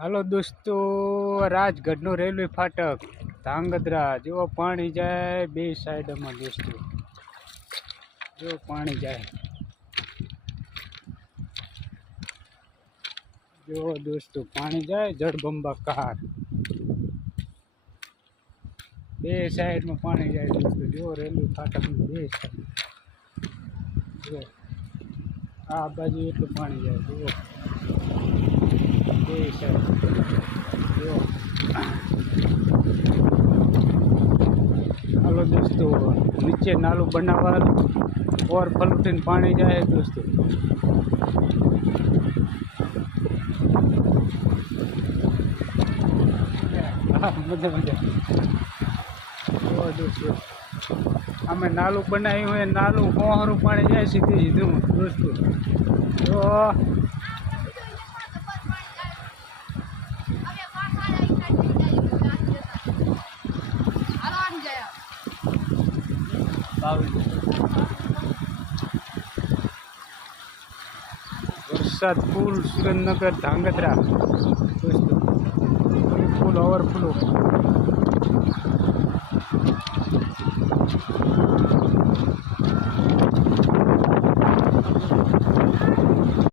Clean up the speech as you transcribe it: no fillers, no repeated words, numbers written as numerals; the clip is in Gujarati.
હાલો દોસ્તો, રાજગઢનું રેલવે ફાટક ધાંગધ્રા જેવો પાણી જાય બે સાઈડમાં દોસ્તો, જો પાણી જાય જો દોસ્તો, પાણી જાય જળબંબાકાર બે સાઈડમાં પાણી જાય દોસ્તો. જો રેલવે ફાટકનું બે સાઈડ જો આ બાજુ એટલું પાણી જાય જુઓ બે સાઈડ જો. હાલો દોસ્તો, નીચે નાલું બનાવવાનું ઓવરફ્લો થઈને પાણી જાય દોસ્તો. હા મજા મજા જો દોસ્તો, અમે નાલું બનાવ્યું હોય, નાલું કોહરું પાણી જાય સીધું સીધું દોસ્તો. જો વરસાદ ફૂલ સુરેન્દ્રનગર ધાંગધ્રા દોસ્તો, ફૂલ ઓવરફ્લો.